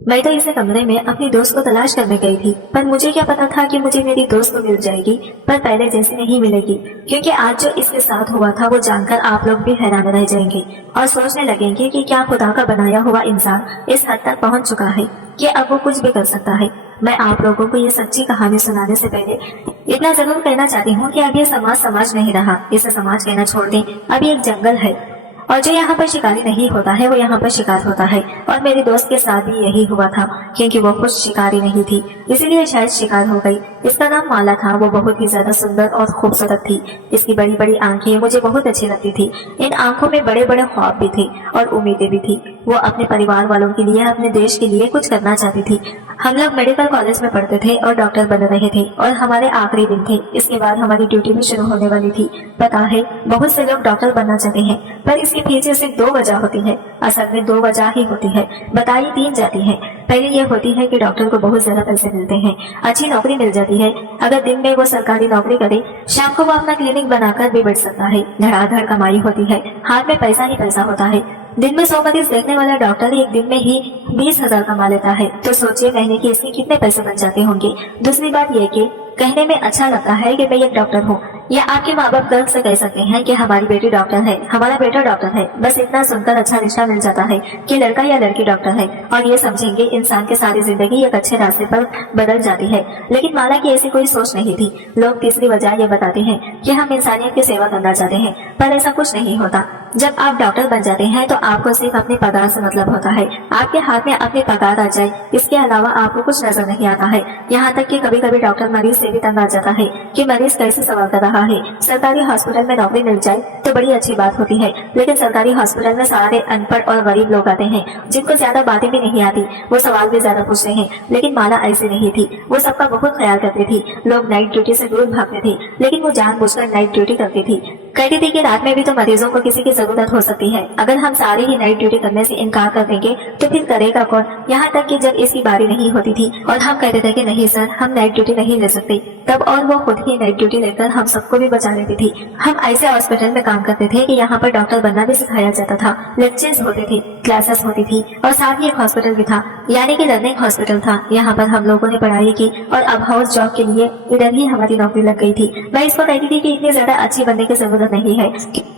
मैं तो इसे कमरे में अपनी दोस्त को तलाश करने गई थी, पर मुझे क्या पता था कि मुझे मेरी दोस्त तो मिल जाएगी, पर पहले जैसी नहीं मिलेगी। क्योंकि आज जो इसके साथ हुआ था वो जानकर आप लोग भी हैरान रह जाएंगे और सोचने लगेंगे कि क्या खुदा का बनाया हुआ इंसान इस हद तक पहुंच चुका है कि अब वो कुछ भी कर सकता है। मैं आप लोगों को ये सच्ची कहानी सुनाने से पहले इतना जरूर कहना चाहती हूँ कि अब ये समाज समाज नहीं रहा, इसे समाज कहना छोड़ दें। अब ये एक जंगल है और जो यहाँ पर शिकारी नहीं होता है वो यहाँ पर शिकार होता है। और मेरी दोस्त के साथ भी यही हुआ था, क्योंकि वो खुद शिकारी नहीं थी, इसीलिए शायद शिकार हो गई। इसका नाम माला था। वो बहुत ही ज्यादा सुंदर और खूबसूरत थी। इसकी बड़ी बड़ी आंखें मुझे बहुत अच्छी लगती थी। इन आंखों में बड़े बड़े ख्वाब भी थे और उम्मीदें भी थी। वो अपने परिवार वालों के लिए, अपने देश के लिए कुछ करना चाहती थी। हम लोग मेडिकल कॉलेज में पढ़ते थे और डॉक्टर बन रहे थे और हमारे आखिरी दिन थे। इसके बाद हमारी ड्यूटी भी शुरू होने वाली थी। पता है, बहुत से लोग डॉक्टर बनना चाहते हैं, पर इसके पीछे सिर्फ दो वजह होती है। असल में दो वजह ही होती है, बताई तीन जाती है। पहले ये होती है कि डॉक्टर को बहुत ज्यादा पैसे मिलते हैं, अच्छी नौकरी मिल जाती है। अगर दिन में वो सरकारी नौकरी करे, शाम को वो अपना क्लिनिक बनाकर भी बैठ सकता है। धड़ाधड़ कमाई होती है, हाथ में पैसा ही पैसा होता है। दिन में 100 मरीज देखने वाला डॉक्टर एक दिन में ही 20,000 कमा लेता है, तो सोचिए महीने के इसके कितने पैसे बन जाते होंगे। दूसरी बात यह कि कहने में अच्छा लगता है कि मैं एक डॉक्टर हूँ, या आपके माँ बाप गर्व से कह सकते हैं कि हमारी बेटी डॉक्टर है, हमारा बेटा डॉक्टर है। बस इतना सुनकर अच्छा रिश्ता मिल जाता है कि लड़का या लड़की डॉक्टर है, और ये समझेंगे इंसान की सारी जिंदगी एक अच्छे रास्ते पर बदल जाती है। लेकिन माला की ऐसी कोई सोच नहीं थी। लोग तीसरी वजह ये बताते हैं कि हम इंसानियत की सेवा करना चाहते हैं, पर ऐसा कुछ नहीं होता। जब आप डॉक्टर बन जाते हैं तो आपको सिर्फ अपने पगार से मतलब होता है। आपके हाथ में अपनी पगार आ जाए, इसके अलावा आपको कुछ नजर नहीं आता है। यहाँ तक कि कभी कभी डॉक्टर मरीज से भी तंग आ जाता है कि मरीज कैसे सवाल कर रहा है। सरकारी हॉस्पिटल में नौकरी मिल जाए तो बड़ी अच्छी बात होती है, लेकिन सरकारी हॉस्पिटल में सारे अनपढ़ और गरीब लोग आते हैं जिनको ज्यादा बातें भी नहीं आती। वो सवाल भी ज्यादा पूछते हैं। लेकिन माला ऐसी नहीं थी। वो सबका बहुत ख्याल करती थी। लोग नाइट ड्यूटी से दूर भागते थे, लेकिन वो जानबूझकर नाइट ड्यूटी करती थी। कहती थी कि रात में भी तो मरीजों को किसी की जरूरत हो सकती है। अगर हम सारे ही नाइट ड्यूटी करने से इनकार कर देंगे तो फिर करेगा कौन। यहाँ तक कि जब इसकी बारी नहीं होती थी और हम कहते थे कि नहीं सर, हम नाइट ड्यूटी नहीं ले सकते, तब और वो खुद ही नाइट ड्यूटी लेकर हम सबको भी बचा लेती थी। हम ऐसे हॉस्पिटल में काम करते थे कि यहाँ पर डॉक्टर बनना भी सिखाया जाता था। लेक्चर्स होते थे, क्लासेस होती थी, और साथ ही एक हॉस्पिटल भी था, यानी कि लर्निंग हॉस्पिटल था। यहाँ पर हम लोगों ने पढ़ाई की और अब हाउस जॉब के लिए इधर ही हमारी नौकरी लग गई थी। मैं इसको कहती थी कि इतनी ज्यादा अच्छी बनने की जरूरत नहीं है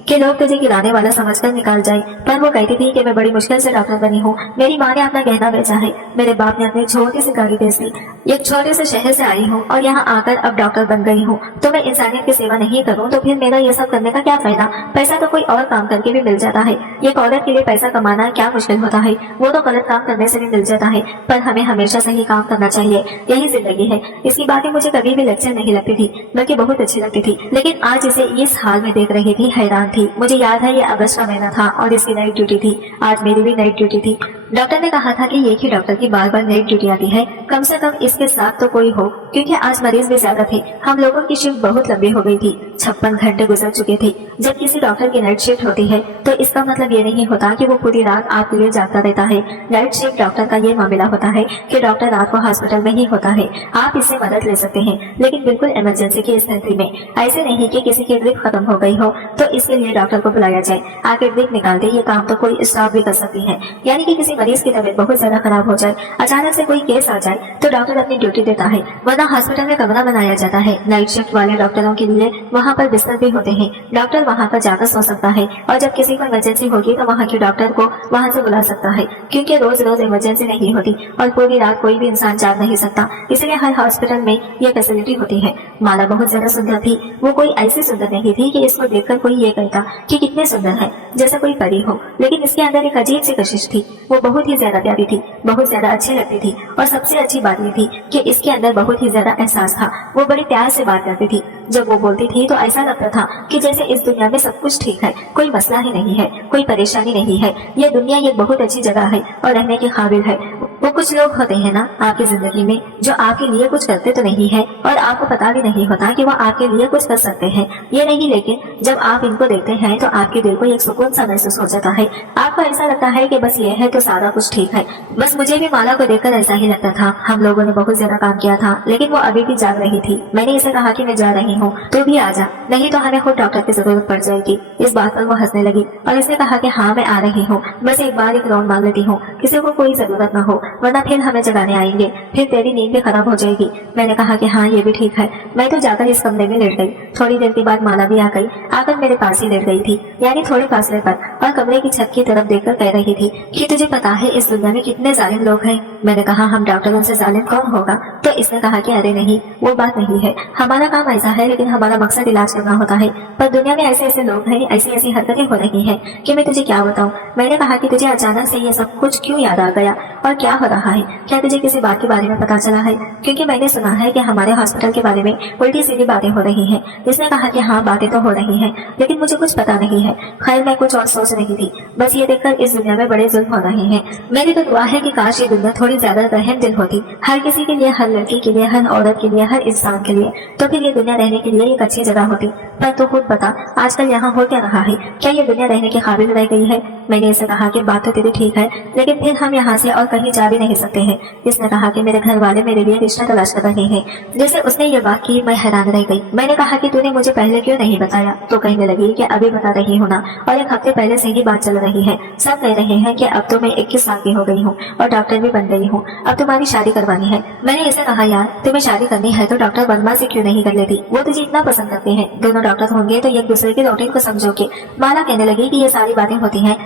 कि लोग तुझे गिराने वाला समझकर निकाल जाए, पर वो कहती थी कि मैं बड़ी मुश्किल से डॉक्टर बनी हूँ। मेरी माँ ने अपना गहना बेचा है, मेरे बाप ने अपनी छोटी सी गाड़ी बेच दी। एक छोटे से शहर से आई हूँ और यहाँ आकर अब डॉक्टर बन गई हूँ, तो मैं इंसानियत की सेवा नहीं करूँ तो फिर मेरा ये सब करने का क्या फायदा। पैसा तो कोई और काम करके भी मिल जाता है। एक औरत के लिए पैसा कमाना क्या मुश्किल होता है, वो तो गलत काम करने से भी मिल जाता है, पर हमें हमेशा सही काम करना चाहिए, यही जिंदगी है। इसकी बातें मुझे कभी भी लेक्चर नहीं लगती थी, बल्कि बहुत अच्छी लगती थी। लेकिन आज इसे इस हाल में देख रही थी, हैरान थी। मुझे याद है ये अगस्त का महीना था और इसकी नाइट ड्यूटी थी। आज मेरी भी नाइट ड्यूटी थी। डॉक्टर ने कहा था कि एक ही डॉक्टर की बार बार नाइट ड्यूटी आती है, कम से कम इसके साथ तो कोई हो, क्योंकि आज मरीज भी ज्यादा थे। हम लोगों की शिफ्ट बहुत लंबी हो गई थी, 56 घंटे गुजर चुके थे। जब किसी डॉक्टर की नाइट शिफ्ट होती है तो इसका मतलब ये नहीं होता कि वो पूरी रात आपके लिए जागता रहता है। नाइट शिफ्ट डॉक्टर का ये मामला होता है कि डॉक्टर रात को हॉस्पिटल में ही होता है। आप इससे मदद ले सकते हैं, लेकिन बिल्कुल इमरजेंसी की स्थिति में। ऐसे नहीं कि किसी की ड्रिप खत्म हो गई हो तो इसके लिए डॉक्टर को बुलाया जाए, आके ड्रिप निकाल दे। ये काम तो कोई स्टाफ भी कर सकती है। यानी कि किसी मरीज की तबीयत बहुत ज्यादा खराब हो जाए, अचानक से कोई केस आ जाए, तो डॉक्टर अपनी ड्यूटी देता है, वरना हॉस्पिटल में कमरा बनाया जाता है। नाइट शिफ्ट वाले डॉक्टरों के लिए वहाँ पर बिस्तर भी होते हैं, डॉक्टर वहाँ पर जाकर सो सकता है, और जब किसी को इमरजेंसी होगी तो वहाँ के डॉक्टर को वहाँ से बुला सकता है, क्योंकि रोज रोज इमरजेंसी नहीं होती और पूरी रात कोई भी इंसान जाग नहीं सकता, इसलिए हर हॉस्पिटल में ये फैसिलिटी होती है। माला बहुत ज्यादा सुंदर थी। वो कोई ऐसी सुंदर नहीं थी कि इसको देखकर कोई ये कहता कि कितनी सुंदर है, जैसे कोई परी हो, लेकिन इसके अंदर एक अजीब सी कशिश थी। वो बहुत ही ज्यादा प्यारी थी, बहुत ज्यादा अच्छी लगती थी, और सबसे अच्छी बात ये थी कि इसके अंदर बहुत ही ज्यादा एहसास था। वो बड़े प्यार से बात करती थी। जब वो बोलती थी तो ऐसा लगता था कि जैसे इस दुनिया में सब कुछ ठीक है, कोई मसला ही नहीं है, कोई परेशानी नहीं है। ये दुनिया एक बहुत अच्छी जगह है और रहने के काबिल है। वो कुछ लोग होते हैं ना आपकी जिंदगी में जो आपके लिए कुछ करते तो नहीं है और आपको पता भी नहीं होता कि वो आपके लिए कुछ कर सकते हैं, ये नहीं, लेकिन जब आप इनको देखते हैं तो आपके दिल को एक सुकून सा महसूस हो जाता है। आपको ऐसा लगता है कि बस ये है तो सारा कुछ ठीक है। बस मुझे भी माला को देखकर ऐसा ही लगता था। हम लोगों ने बहुत ज्यादा काम किया था, लेकिन वो अभी भी जाग रही थी। मैंने इसे कहा कि मैं जा रही हूँ, तू भी आ जा, नहीं तो हमें खुद डॉक्टर की जरूरत पड़ जाएगी। इस बात पर वो हंसने लगी और इसने कहा कि हाँ मैं आ रही हूँ, बस एक बार एक राउंड मार लेती हूँ, किसी को कोई जरूरत न हो। वरना फिर हमें जगाने आएंगे, फिर तेरी नींद भी खराब हो जाएगी। मैंने कहा कि हाँ ये भी ठीक है। मैं तो जाकर इस कमरे में लेट गई। थोड़ी देर के बाद माला भी आ गई, आकर मेरे पास ही लेट गई थी, यानी थोड़े फासले पर, और कमरे की छत की तरफ देखकर कह रही थी कि तुझे पता है इस दुनिया में कितने जालिम लोग हैं। मैंने कहा हम डॉक्टरों से जालिम कौन होगा? तो इसने कहा कि अरे नहीं, वो बात नहीं है, हमारा काम ऐसा है, लेकिन हमारा मकसद इलाज करना होता है। पर दुनिया में ऐसे ऐसे लोग हैं, ऐसी ऐसी हरकतें हो रही हैं कि मैं तुझे क्या बताऊं। मैंने कहा कि तुझे अचानक से ये सब कुछ क्यों याद आ गया और क्या हो रहा है? क्या तुझे किसी बात के बारे में पता चला है? क्योंकि मैंने सुना है कि हमारे हॉस्पिटल के बारे में उल्टी सीधी बातें हो रही हैं। इसने कहा कि हाँ बातें तो हो रही हैं, लेकिन मुझे कुछ पता नहीं है। खैर मैं कुछ और सोच रही थी, बस ये देखकर इस दुनिया में बड़े जुल्म हो रहे हैं। मेरी तो दुआ है कि काश ये दुनिया थोड़ी ज्यादा रहम दिल होती, हर किसी के लिए, हर लड़की के लिए, हर औरत के लिए, हर इंसान के लिए, तो फिर ये दुनिया रहने के लिए एक अच्छी जगह होती। पर तू खुद बता आजकल यहाँ हो क्या रहा है? क्या ये दुनिया रहने के काबिल रह गई है? मैंने इसे कहा कि बात तो तेरी ठीक है, लेकिन फिर हम यहाँ से और कहीं जा भी नहीं सकते हैं। इसने कहा कि मेरे घर वाले मेरे लिए रिश्ता तलाश कर रहे हैं। जैसे उसने ये बात की मैं हैरान रह गई। मैंने कहा कि तूने मुझे पहले क्यों नहीं बताया? तो कहने लगी कि अभी बता रही हूँ ना, और एक हफ्ते पहले से ही बात चल रही है। सब कह रहे हैं कि अब तो मैं 21 साल की हो गई हूँ और डॉक्टर भी बन गई हूँ, अब तुम्हारी शादी करवानी है। मैंने इसे कहा यार तुम्हें शादी करनी है तो डॉक्टर वर्मा से क्यों नहीं कर लेती? वो तुझे इतना पसंद करते हैं, दोनों डॉक्टर होंगे तो एक दूसरे के रूटीन को समझोगे। माला कहने लगी कि ये सारी बातें होती हैं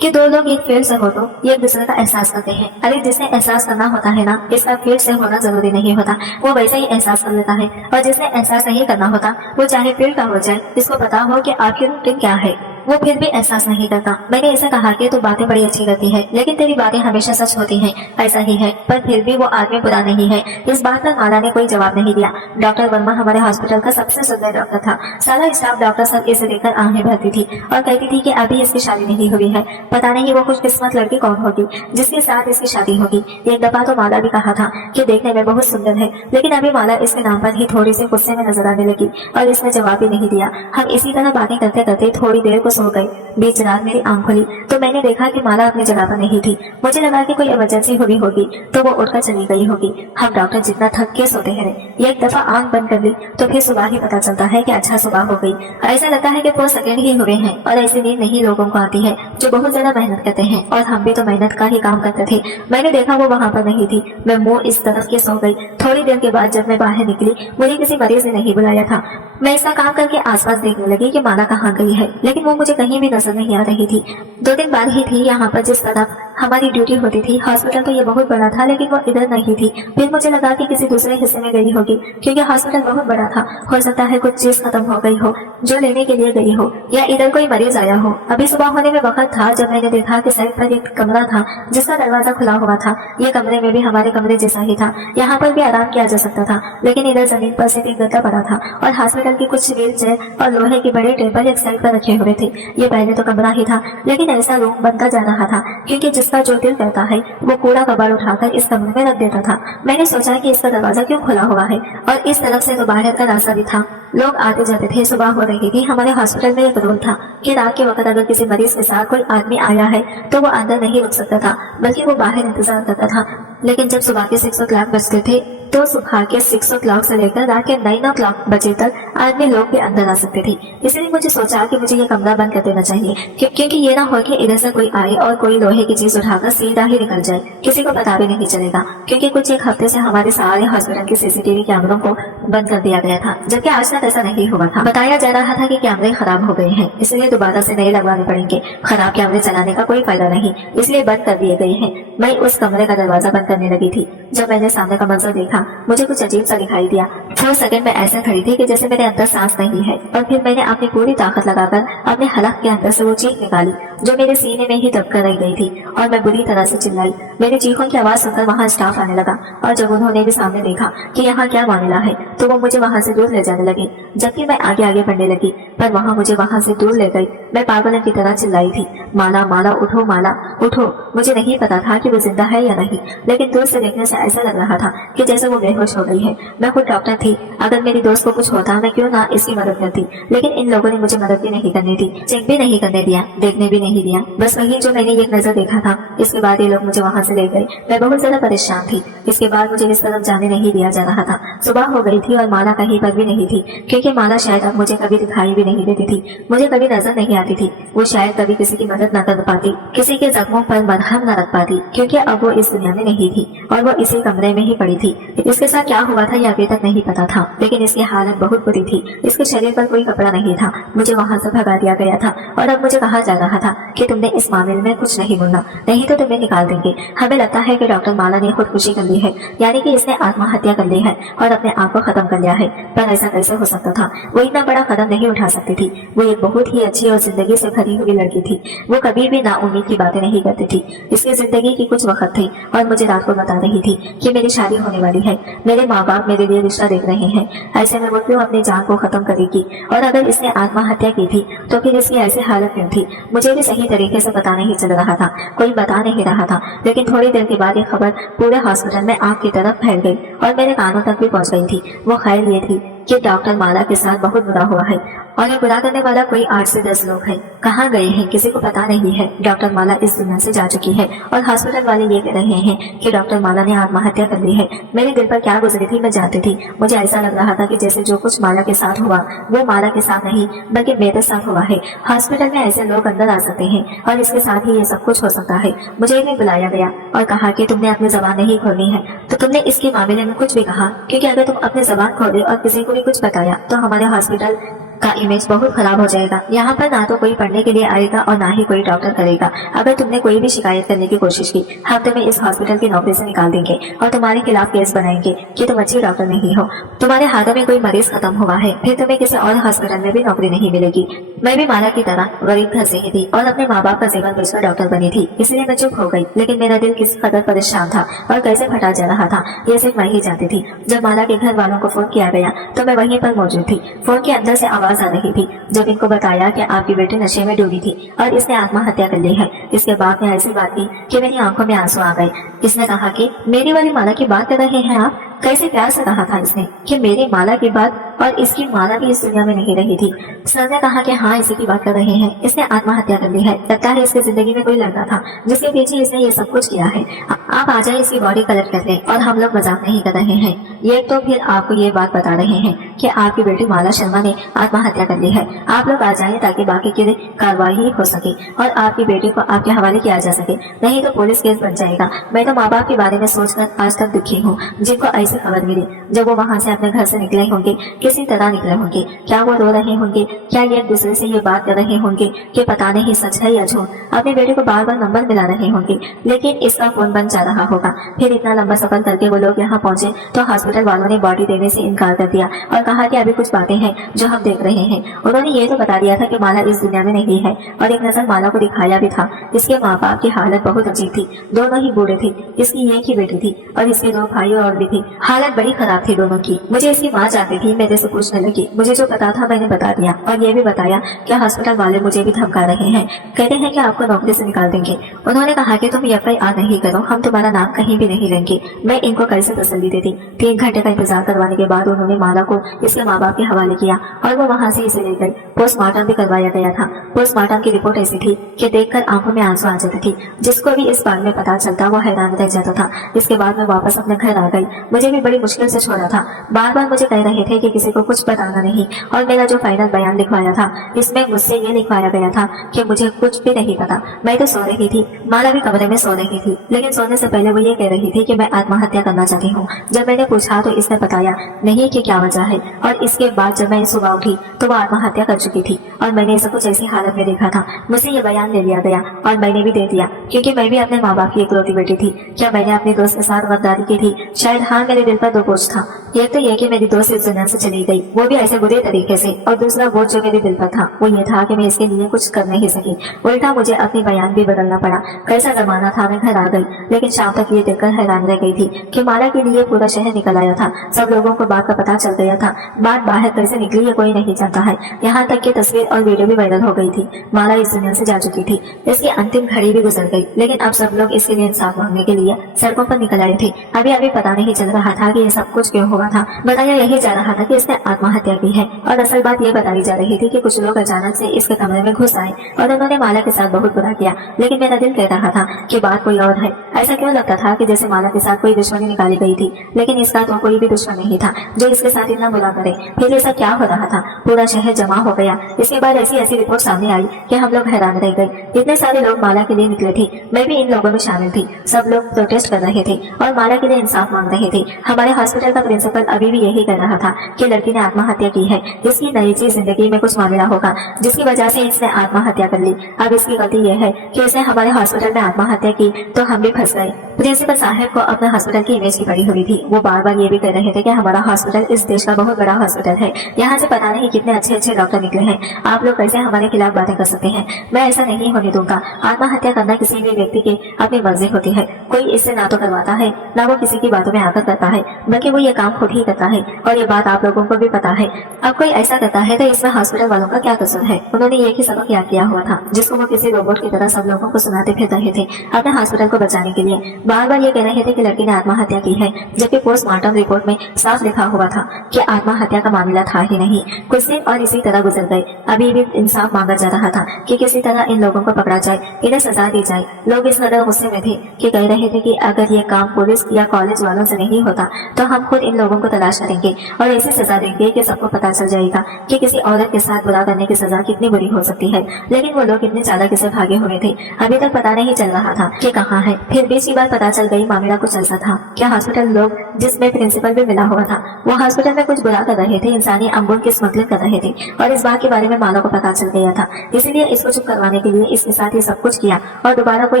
कि दो लोग एक फील्ड से हो तो एक दूसरे का एहसास करते हैं। अरे जिसने एहसास करना होता है ना, इसका फील्ड से होना जरूरी नहीं होता, वो वैसे ही एहसास कर लेता है। और जिसने एहसास नहीं करना होता वो चाहे फील्ड का हो जाए, जिसको पता हो कि आपकी रूटीन क्या है, वो फिर भी एहसास नहीं करता। मैंने इसे कहा कि तू बातें बड़ी अच्छी करती है, लेकिन तेरी बातें हमेशा सच होती हैं। ऐसा ही है, पर फिर भी वो आदमी बुरा नहीं है। इस बात पर माला ने कोई जवाब नहीं दिया। डॉक्टर वर्मा हमारे हॉस्पिटल का सबसे सुंदर डॉक्टर था। सारा स्टाफ डॉक्टर सब इसे देखकर आंखें भरती थी और कहती थी कि अभी इसकी शादी नहीं हुई है, पता नहीं वो खुशकिस्मत लड़की कौन होगी जिसके साथ इसकी शादी होगी। एक दफा तो माला भी कहा था कि देखने में बहुत सुंदर है, लेकिन अभी माला इसके नाम पर ही थोड़ी सी गुस्से में नजर आने लगी और इसने जवाब भी नहीं दिया। हम इसी तरह बातें करते करते थोड़ी देर को सो गए। बीच रात मेरी आंख खुली तो मैंने देखा कि माला अपनी जगह पर नहीं थी। मुझे लगा कि कोई इमरजेंसी हुई होगी तो वो उठकर चली गई होगी। हम डॉक्टर जितना थक के सोते हैं, एक दफा आंख बंद कर ली तो फिर सुबह ही पता चलता है कि अच्छा सुबह हो गई। ऐसा लगता है कि 4 सेकंड ही हुए हैं और ऐसी नींद नहीं लोगों को आती है जो बहुत ज्यादा मेहनत करते हैं, और हम भी तो मेहनत का ही काम करते थे। मैंने देखा वो वहाँ पर नहीं थी। मैं मुंह इस तरफ के सो गई। थोड़ी देर के बाद जब मैं बाहर निकली, मुझे किसी मरीज ने नहीं बुलाया था। मैं इसका काम करके आसपास देखने लगी कि माला कहाँ गई है, लेकिन वो मुझे कहीं भी नजर नहीं आ रही थी। 2 दिन बाद ही थी यहाँ पर जिस तरफ हमारी ड्यूटी होती थी। हॉस्पिटल तो ये बहुत बड़ा था, लेकिन वो इधर नहीं थी। फिर मुझे लगा कि किसी दूसरे हिस्से में गई होगी, क्योंकि हॉस्पिटल बहुत बड़ा था। हो सकता है कुछ चीज खत्म हो गई हो जो लेने के लिए गई हो, या इधर कोई मरीज आया हो। अभी सुबह होने में वक्त था जब मैंने देखा कि साइड पर एक कमरा था जिसका दरवाजा खुला हुआ था। ये कमरे में भी हमारे कमरे जैसा ही था, यहाँ पर भी आराम किया जा सकता था, लेकिन इधर जमीन पर सिर्फ एक गद्दा पड़ा था और हॉस्पिटल की कुछ व्हील चेयर और लोहे के बड़े टेबल एक साइड पर रखे हुए थे। ये पहले तो कमरा ही था, लेकिन ऐसा रूम बनता जा रहा था, क्योंकि जिसका जो दिल करता है वो कूड़ा कबाड़ उठाकर इस कमरे में रख देता था। मैंने सोचा कि इसका दरवाजा क्यों खुला हुआ है, और इस तरफ से तो बाहर का रास्ता भी था। लोग आते जाते थे। सुबह हो रही थी। हमारे हॉस्पिटल में एक रूल था कि रात के वक्त अगर किसी मरीज के साथ कोई आदमी आया है तो वो अंदर नहीं रुक सकता था, बल्कि वो बाहर इंतजार करता था। लेकिन जब सुबह के 6 o'clock बजते थे तो सुबह के 6 o'clock से लेकर रात के 9 o'clock बजे तक आदमी लोग भी अंदर आ सकते थे। इसलिए मुझे सोचा कि मुझे ये कमरा बंद कर देना चाहिए, क्योंकि ये ना हो कि इधर से कोई आए और कोई लोहे की चीज उठाकर सीधा ही निकल जाए, किसी को पता भी नहीं चलेगा। क्योंकि कुछ एक हफ्ते से हमारे सारे हॉस्पिटल के सीसीटीवी कैमरों को बंद कर दिया गया था, जबकि आज तक ऐसा नहीं हुआ था। बताया जा रहा था कि कैमरे खराब हो गए हैं, इसलिए दोबारा से नए लगवाने पड़ेंगे। खराब कैमरे चलाने का कोई फायदा नहीं, इसलिए बंद कर दिए गए हैं। मैं उस कमरे का दरवाजा बंद करने लगी थी। जब मैंने सामने का मंजर देखा, मुझे कुछ अजीब सा दिखाई दिया। 4 सेकंड में ऐसे खड़ी थी कि जैसे मेरे अंदर सांस नहीं है, और फिर मैंने अपनी पूरी ताकत लगाकर अपने हलक के अंदर से वो चीख निकाली जो मेरे सीने में ही दबकर रह गई थी, और मैं बुरी तरह से चिल्लाई। मेरी चीखों की आवाज सुनकर वहाँ स्टाफ आने लगा, और जब उन्होंने भी सामने देखा कि यहाँ क्या मामला है तो वो मुझे वहाँ से दूर ले जाने लगे, जबकि मैं आगे आगे बढ़ने लगी, पर वहाँ मुझे वहाँ से दूर ले गई। मैं पागल की तरह चिल्लाई थी, माला माला उठो, माला उठो। मुझे नहीं पता था कि वो जिंदा है या नहीं, लेकिन दूर से देखने से ऐसा लग रहा था कि जैसे वो बेहोश हो गई है। मैं खुद डॉक्टर थी, अगर मेरी दोस्त को कुछ होता मैं क्यों ना इसकी मदद करती, लेकिन इन लोगों ने मुझे मदद भी नहीं करनी दी, चेक भी नहीं करने दिया, देखने भी नहीं दिया। बस वही जो मैंने एक नजर देखा था, इसके बाद ये लोग मुझे वहाँ से ले गए। मैं बहुत ज्यादा परेशान थी। इसके बाद मुझे इस तरफ जाने नहीं दिया जा रहा था। सुबह हो गई थी और माला कहीं पर भी नहीं थी, क्योंकि माला शायद अब मुझे कभी दिखाई भी नहीं देती थी, मुझे कभी नजर नहीं आती थी। वो शायद कभी किसी की मदद न कर पाती, किसी के जख्मों पर मरहम न रख पाती, क्योंकि अब वो इस दुनिया में नहीं थी और वो इसी कमरे में ही पड़ी थी। इसके साथ क्या हुआ था यह अभी तक नहीं पता था, लेकिन इसकी हालत बहुत बुरी थी। इसके शरीर पर कोई कपड़ा नहीं था। मुझे वहाँ से भगा दिया गया था और अब मुझे कहा जा रहा था कि तुमने इस मामले में कुछ नहीं बोलना, नहीं तो तुम्हें निकाल देंगे। हमें लगता है कि डॉक्टर माला ने खुदकुशी कर ली है, यानी कि इसने आत्महत्या कर ली है और अपने आप को खत्म कर लिया है। पर ऐसा कैसे हो सकता था? वो इतना बड़ा कदम नहीं उठा सकती थी। वो एक बहुत ही अच्छी और जिंदगी से भरी हुई लड़की थी। वो कभी भी नाउम्मीद की बातें नहीं करती थी। इसकी जिंदगी की कुछ वक्त थी और मुझे रात को बता रही थी कि मेरी शादी होने वाली है, मेरे माँ बाप मेरे लिए रिश्ता देख रहे हैं। ऐसे में वो क्यों अपनी जान को खत्म करेगी? और अगर इसने आत्महत्या की थी तो फिर इसकी ऐसी हालत क्यों थी? मुझे भी सही तरीके से पता नहीं चल रहा था, कोई बता नहीं रहा था। लेकिन थोड़ी देर के बाद ये खबर पूरे हॉस्पिटल में आग की तरफ फैल गई और मेरे कानों तक भी पहुंच गई थी। वो खैर ये थी कि डॉक्टर माला के साथ बहुत बुरा हुआ है और ये बुरा करने वाला कोई 8 से 10 लोग हैं। कहाँ गए हैं किसी को पता नहीं है। डॉक्टर माला इस दुनिया से जा चुकी है और हॉस्पिटल वाले ये कह रहे हैं कि डॉक्टर माला ने आत्महत्या कर ली है। मेरे दिल पर क्या गुजरी थी मैं जानती थी। मुझे ऐसा लग रहा था कि जैसे जो कुछ माला के साथ हुआ वो माला के साथ नहीं बल्कि मेरे साथ हुआ है। हॉस्पिटल में ऐसे लोग अंदर आ सकते हैं और इसके साथ ही ये सब कुछ हो सकता है। मुझे भी बुलाया गया और कहा कि तुमने अपनी जबान नहीं खोलनी है, तो तुमने इसके मामले में कुछ भी कहा, क्योंकि अगर तुम अपनी जबान खोले और किसी को भी कुछ बताया तो हमारे हॉस्पिटल का इमेज बहुत खराब हो जाएगा। यहाँ पर ना तो कोई पढ़ने के लिए आएगा और ना ही कोई डॉक्टर करेगा। अगर तुमने कोई भी शिकायत करने की कोशिश की, हम तुम्हें इस हॉस्पिटल की नौकरी से निकाल देंगे और तुम्हारे खिलाफ केस बनाएंगे कि तुम अच्छी डॉक्टर नहीं हो। तुम्हारे हाथों में कोई मरीज खत्म हुआ है, फिर तुम्हें किसी और हॉस्पिटल में भी नौकरी नहीं मिलेगी। मैं भी माला की तरह गरीब घर से ही थी और अपने माँ बाप का जीवन बेचकर डॉक्टर बनी थी, इसलिए मैं चुप हो गई। लेकिन मेरा दिल किस कदर परेशान था और कैसे फटा जा रहा था ये सिर्फ मैं ही जानती थी। जब माला के घर वालों को फोन किया गया तो मैं वहीं पर मौजूद थी। फोन के अंदर से आवाज आ रही थी जब इनको बताया कि आपकी बेटी नशे में डूबी थी और इसने आत्महत्या कर ली है। इसके बाद में ऐसी बात की कि मेरी आंखों में आंसू आ गए। इसने कहा कि मेरी वाली माला की बात कर रहे हैं आप? कैसे प्यार से कहा था इसने कि मेरी माला की बात, और इसकी माला भी इस दुनिया में नहीं रही थी। सर ने कहा कि हाँ इसी की बात कर रहे हैं, इसने आत्महत्या कर ली है। लगता है इसकी जिंदगी में कोई लड़का था जिसके पीछे इसने ये सब कुछ किया है। आप आ जाए इसकी बॉडी कलेक्ट कर लें और हम लोग मजाक नहीं कर रहे हैं। ये तो फिर आपको ये बात बता रहे हैं कि आपकी बेटी माला शर्मा ने आत्महत्या कर ली है। आप लोग आ जाए ताकि बाकी की कार्रवाई हो सके और आपकी बेटी को आपके हवाले किया जा सके, नहीं तो पुलिस केस बन जाएगा। मैं तो माँ बाप के बारे में सोचकर आज तक दुखी हूँ जिनको ऐसी खबर मिली जब वो वहाँ से अपने घर से निकले होंगे, किसी तरह निकले होंगे। क्या वो रो रहे होंगे? क्या ये एक दूसरे से ये बात कर रहे होंगे कि पता नहीं सच है या झूठ? अपनी बेटी को बार बार नंबर मिला रहे होंगे, लेकिन इसका फोन बंद जा रहा होगा। फिर इतना लंबा सफर करके वो लोग यहाँ पहुंचे तो हॉस्पिटल वालों ने बॉडी देने से इनकार कर दिया और कहा कि अभी कुछ बातें हैं जो हम देख रहे हैं। उन्होंने ये तो बता दिया था कि माला इस दुनिया में नहीं है और एक नजर माला को दिखाया भी था। इसके माँ बाप की हालत बहुत अजीब थी, दोनों ही बूढ़े थे। इसकी एक ही बेटी थी और इसके 2 भाई और भी थे। हालत बड़ी खराब थी दोनों की। मुझे इसकी माँ जानती थी, मेरे से पूछने लगी। मुझे जो पता था मैंने बता दिया और ये भी बताया कि हॉस्पिटल वाले मुझे भी धमका रहे हैं, कहते हैं कि आपको नौकरी से निकाल देंगे। उन्होंने कहा कि तुम FIR नहीं करो, हम तुम्हारा नाम कहीं भी नहीं लेंगे। मैं इनको कैसे तसल्ली देती। 3 घंटे का इंतजार करवाने के बाद उन्होंने माला को इसके माँ बाप के हवाले किया और वो वहाँ से इसे ले गई। पोस्टमार्टम भी करवाया गया था। पोस्टमार्टम की रिपोर्ट ऐसी थी कि देखकर आंखों में आंसू आ जाते थे। जिसको भी इस बारे में पता चलता वो हैरान रह जाता था। इसके बाद मैं वापस अपने घर आ गई। मुझे भी बड़ी मुश्किल से छोड़ा था। बार बार मुझे कह रहे थे कि किसी को कुछ बताना नहीं और मेरा जो फाइनल बयान लिखवाया था इसमें मुझसे ये लिखवाया गया था कि मुझे कुछ भी नहीं पता। मैं तो सो रही थी, माला भी कमरे में सो रही थी, लेकिन सोने से पहले वो ये कह रही थी कि मैं आत्महत्या करना चाहती हूँ। जब मैंने पूछा तो इसने बताया नहीं कि क्या वजह है और इसके बाद जब मैं सुबह उठी तो वो आत्महत्या कर चुकी थी और मैंने इसे कुछ ऐसी हालत में देखा था। मुझसे ये बयान ले लिया गया और मैंने भी दे दिया क्योंकि मैं भी अपने माँ बाप की इकलौती बेटी थी। क्या मैंने अपने दोस्त के साथ गद्दारी की थी? शायद हाँ, मेरे दिल पर 2 बोझ था। एक तो ये कि मेरी दोस्त इस दुनिया से चली गई, वो भी ऐसे बुरे तरीके से, और दूसरा बोझ जो मेरे दिल पर था वो ये था कि मैं इसके लिए कुछ कर नहीं सकी। उल्टा मुझे अपनी बयान भी बदलना पड़ा। कैसा जमाना था। मैं घर आ गई लेकिन शाम तक ये देखकर हैरान रह गई थी कि माला के लिए पूरा शहर निकल आया था। सब लोगों को बात का पता चल गया था। बात बाहर कैसे निकली है कोई नहीं जानता है। यहाँ तक तक की तस्वीर और वीडियो भी वायरल हो गई थी। माला इस दुनिया से जा चुकी थी, इसकी अंतिम घड़ी भी गुजर गई, लेकिन अब सब लोग इसके लिए इंसाफ मांगने के लिए सड़कों पर निकल आए थे। अभी अभी पता नहीं चल रहा था कि ये सब कुछ क्यों हुआ था। बताया यही जा रहा था कि इसने आत्महत्या की है, और असल बात ये बताई जा रही थी कि कुछ लोग अचानक से इसके कमरे में घुस आए और उन्होंने माला के साथ बहुत बुरा किया। लेकिन मेरा दिल कह रहा था कि बात कोई और है। ऐसा क्यों लगता था कि जैसे माला के साथ कोई दुश्मनी निकाली गई थी, लेकिन इसका तो कोई भी दुश्मन नहीं था जो इसके साथ इतना बुरा करे। फिर ऐसा क्या हो रहा था? पूरा शहर जमा हो गया। इसके बाद ऐसी ऐसी रिपोर्ट सामने आई कि हम लोग हैरान रह गए। इतने सारे लोग माला के लिए निकले थे, मैं भी इन लोगों में शामिल थी। सब लोग प्रोटेस्ट कर रहे थे और माला के लिए इंसाफ मांग रहे थे। हमारे हॉस्पिटल का प्रिंसिपल अभी भी यही कर रहा था कि लड़की ने आत्महत्या की है, इसकी निजी जिंदगी में कुछ मामला होगा जिसकी वजह से इसने आत्महत्या कर ली। अब इसकी गलती यह है कि इसने हमारे हॉस्पिटल में आत्महत्या की तो हम भी फंस गए। प्रिंसिपल साहब को अपने हॉस्पिटल की इमेज की पड़ी हुई थी। वो बार बार ये भी कह रहे थे कि हमारा हॉस्पिटल इस देश का बहुत बड़ा हॉस्पिटल है, यहाँ से पता नहीं कितने अच्छे अच्छे डॉक्टर निकले हैं। आप लोग कैसे हमारे खिलाफ बातें कर सकते हैं? मैं ऐसा नहीं होने दूंगा। आत्महत्या करना किसी भी व्यक्ति की अपनी मर्जी होती है। कोई इससे ना तो करवाता है, ना वो किसी की बातों में आकर करता है, बल्कि वो ये काम खुद ही करता है, और ये बात आप लोगों को भी पता है। अब कोई ऐसा करता है तो इसमें हॉस्पिटल वालों का क्या कसूर है? उन्होंने एक ही सबक याद किया हुआ था जिसको वो किसी रोबोट की तरह सब लोगों को सुनाते फिर रहे थे अपने हॉस्पिटल को बचाने के लिए। बार बार ये कह रहे थे कि लड़की ने आत्महत्या की है, जबकि पोस्टमार्टम रिपोर्ट में साफ लिखा हुआ था कि आत्महत्या का मामला था ही नहीं। कुछ दिन और इसी तरह गुजर गए। अभी भी इंसाफ मांगा जा रहा था कि किसी तरह इन लोगों को पकड़ा जाए, इन्हें सजा दी जाए। लोग इस कदर गुस्से में थे कि कह रहे थे कि अगर ये काम पुलिस या कॉलेज वालों से नहीं होता तो हम खुद इन लोगों को तलाश करेंगे और ऐसी सजा देंगे कि सबको पता चल जाएगा कि किसी औरत के साथ बुरा करने की सजा कितनी बुरी हो सकती है। लेकिन वो लोग इतने चालाकी से भागे हुए थे, अभी तक पता नहीं चल रहा था कि कहाँ है। फिर बीच की बात पता चल गई मामला कुछ ऐसा था कि हॉस्पिटल लोग जिसमें प्रिंसिपल भी मिला हुआ था, वो हॉस्पिटल में कुछ बुरा कर रहे थे, इंसानी अंगों की स्मगलिंग कर रहे थे, और इस बात के बारे में माला को पता चल गया था। इसीलिए इसको चुप करवाने के लिए इसके साथ ये सब कुछ किया और दोबारा कोई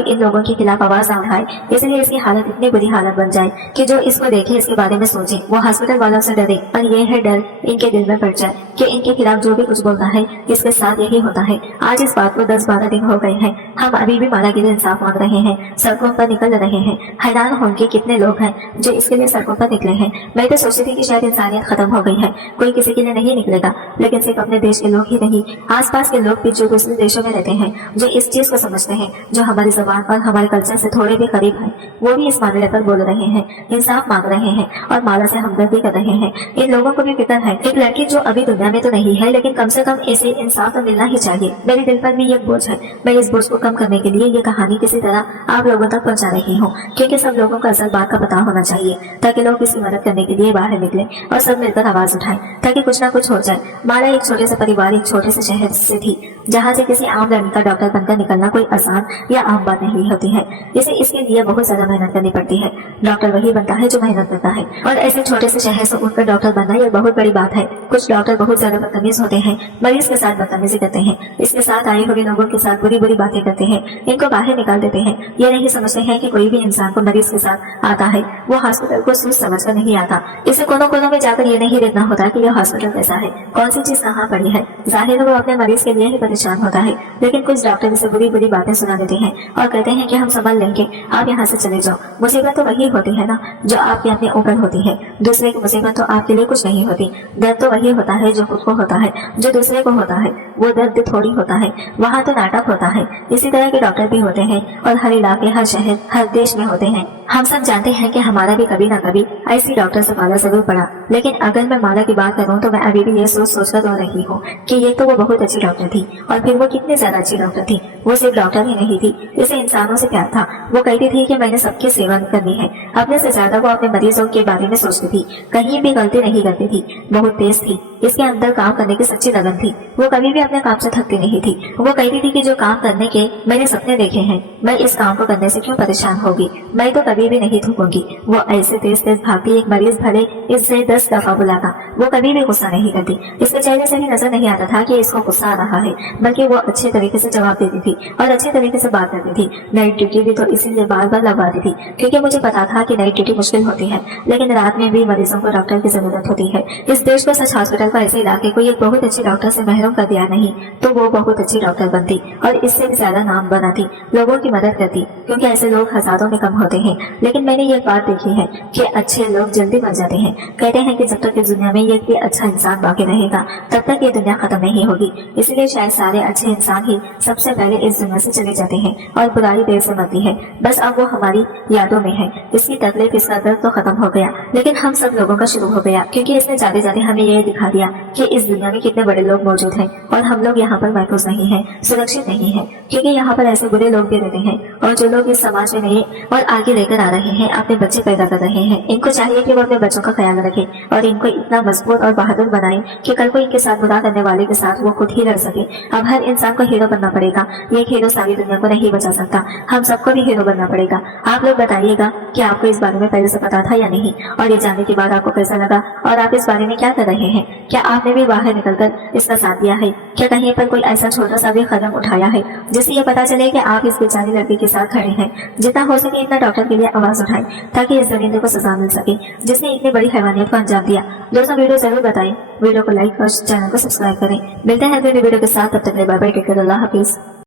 इन लोगों के खिलाफ आवाज ना उठाए, इसलिए इसकी हालत इतनी बुरी हालत बन जाए कि जो इसको देखे इसके बारे में सोचे, वो हॉस्पिटल वालों से डरे और ये है डर इनके दिल में पड़ जाए कि इनके खिलाफ जो भी कुछ बोलता है इसके साथ यही होता है। आज इस बात को 10-12 दिन हो गए हैं, हम अभी भी माला के लिए इंसाफ मांग रहे हैं, सड़कों पर निकल रहे हैं। हैरान होंगे कितने लोग हैं जो इसके लिए सड़कों पर निकले हैं। मैं तो सोचती थी कि शायद इंसानियत खत्म हो गई है, कोई किसी के लिए नहीं निकलेगा, लेकिन सिर्फ अपने देश के लोग ही नहीं, आसपास के लोग भी जो दूसरे देशों में रहते हैं, जो इस चीज को समझते हैं, जो हमारी जबान और हमारे कल्चर से थोड़े भी करीब हैं, वो भी इस मामले पर बोल रहे हैं, इंसाफ मांग रहे हैं और माला से हमदर्दी कर रहे हैं। इन लोगों को भी फिक्र है, एक लड़की जो अभी दुनिया में तो नहीं है, लेकिन कम से कम इसे इंसाफ तो मिलना ही चाहिए। मेरे दिल पर भी ये बोझ है, मैं इस बोझ को कम करने के लिए ये कहानी किसी तरह आप लोगों तक पहुंचा रही हूँ, क्योंकि सब लोगों को असल बात का पता होना चाहिए, ताकि लोग इसकी मदद करने के लिए बाहर निकले और सब मिलकर आवाज उठाएं, ताकि कुछ ना कुछ हो जाए। माला एक छोटे से परिवार, एक छोटे से शहर से थी, जहाँ से किसी आम लड़की का डॉक्टर बनकर निकलना कोई आसान या आम बात नहीं होती है। इसे इसके लिए बहुत ज्यादा मेहनत करनी पड़ती है। डॉक्टर वही बनता है जो मेहनत करता है, और ऐसे छोटे से शहर से उठकर डॉक्टर बनना यह बहुत बड़ी बात है। कुछ डॉक्टर बहुत ज्यादा बदतमीज होते हैं, मरीज के साथ बदतमीजी करते हैं, इसके साथ आए हुए लोगों के साथ बुरी बुरी बातें करते हैं, इनको बाहर निकाल देते हैं। ये नहीं समझते हैं कि कोई भी इंसान को मरीज के साथ आता है, वो हॉस्पिटल को सोच समझ कर नहीं आता। इसे कोनों कोनों में जाकर ये नहीं देखना होता कि यह हॉस्पिटल कैसा है, कौन सी चीज कहाँ पड़ी है। जाहिर है वो अपने मरीज के लिए ही परेशान होता है, लेकिन कुछ डॉक्टर इसे बुरी बुरी बातें सुना देते हैं और कहते हैं कि हम संभाल लेंगे, आप यहाँ से चले जाओ। मुसीबत तो वही होती है ना जो आपके अपने ऊपर होती है, दूसरे की मुसीबत तो आपके लिए कुछ नहीं होती। दर्द तो वही होता है जो खुद को होता है, जो दूसरे को होता है वो दर्द थोड़ी होता है, वहाँ तो नाटक होता है। इसी तरह के डॉक्टर भी होते हैं और हर इलाके, हर शहर, हर देश में होते हैं। हम सब जानते हैं कि हमारा भी कभी ना कभी ऐसी डॉक्टर से पाला जरूर पड़ा, लेकिन अगर मैं माला की बात करूँ तो मैं अभी भी ये सोच कर रो रही हूँ कि ये तो वो बहुत अच्छी डॉक्टर थी, और फिर वो कितनी ज्यादा अच्छी डॉक्टर थी। वो सिर्फ डॉक्टर ही नहीं थी, इसे इंसानों से प्यार था। वो कहती थी कि मैंने सबकी सेवा करनी है, अपने से ज्यादा वो अपने मरीजों के बारे में सोचती थी, कहीं भी गलती नहीं करती थी, बहुत तेज थी, इसके अंदर काम करने की सच्ची लगन थी। वो कभी भी अपने काम से थकती नहीं थी। वो कहती थी कि जो काम करने के मैंने सपने देखे हैं, मैं इस काम को करने से क्यों परेशान होगी, मैं तो कभी भी नहीं थकूंगी। वो ऐसे तेज तेज भागती, एक मरीज भले इससे 10 दफा बुलाता, वो कभी भी गुस्सा नहीं करती। इसके चेहरे से भी नजर नहीं आता था कि इसको गुस्सा आ रहा है, बल्कि वो अच्छे तरीके से जवाब देती थी थी और अच्छे तरीके से बात करती थी। नाइट ड्यूटी भी तो इसीलिए बार बार लगवाती थी क्योंकि मुझे पता था कि नाइट ड्यूटी मुश्किल होती है, लेकिन रात में भी मरीजों को डॉक्टर की जरूरत होती है। इस देश को सच हॉस्पिटल को ऐसे इलाके को एक बहुत अच्छे डॉक्टर से महरूम कर दिया नहीं तो वो बहुत अच्छी डॉक्टर बनती और इससे भी ज्यादा नाम बनाती, लोगों की मदद करती, क्योंकि ऐसे लोग हजारों में कम होते हैं। लेकिन मैंने ये बात देखी है कि अच्छे लोग जल्दी मर जाते हैं। कहते हैं कि जब तक इस दुनिया में एक भी अच्छा इंसान बाकी रहेगा तब तक ये दुनिया खत्म नहीं होगी। इसलिए शायद सारे अच्छे इंसान ही सबसे पहले इस दुनिया से चले जाते हैं और बुराई देर से मरती है। बस अब वो हमारी यादों में है। इसकी तकलीफ, इसका दर्द तो खत्म हो गया, लेकिन हम सब लोगों का शुरू हो गया, क्योंकि इसने जाते जाते हमें ये दिखा दिया कि इस दुनिया में कितने बड़े लोग मौजूद हैं और हम लोग यहाँ पर महफूज नहीं है, सुरक्षित नहीं है, क्योंकि यहाँ पर ऐसे बुरे लोग भी रहते हैं। और जो लोग इस समाज में नए और आगे लेकर आ रहे हैं, अपने बच्चे पैदा कर रहे हैं, इनको चाहिए कि वो अपने बच्चों का ख्याल रखें और इनको इतना मजबूत और बहादुर बनाए कि कल को इनके साथ बुरा करने वाले के साथ वो खुद ही लड़ सके। अब हर इंसान को हीरो बनना पड़ेगा। ये हीरो सारी दुनिया को नहीं बचा सकता, हम सबको भी हीरो बनना पड़ेगा। आप लोग बताइएगा कि आपको इस बारे में पहले से पता था या नहीं, और ये जानने के बाद आपको कैसा लगा और आप इस बारे में क्या कर रहे हैं? क्या आपने भी बाहर निकलकर इसका साथ दिया है? क्या कहीं पर कोई ऐसा छोटा सा भी कदम उठाया है जिससे ये पता चले कि आप इस बेचारी लड़की के साथ खड़े हैं? जितना हो सके इतना डॉक्टर के लिए आवाज उठाएं ताकि इस दरिंदे को सजा मिल सके जिसने इतनी बड़ी हैवानियत को अंजाम दिया। दोस्तों वीडियो जरूर बताएं, वीडियो को लाइक और चैनल को सब्सक्राइब करें। मिलते हैं अगले वीडियो के साथ, तब तक बाय बाय, टेक केयर, अल्लाह हाफिज।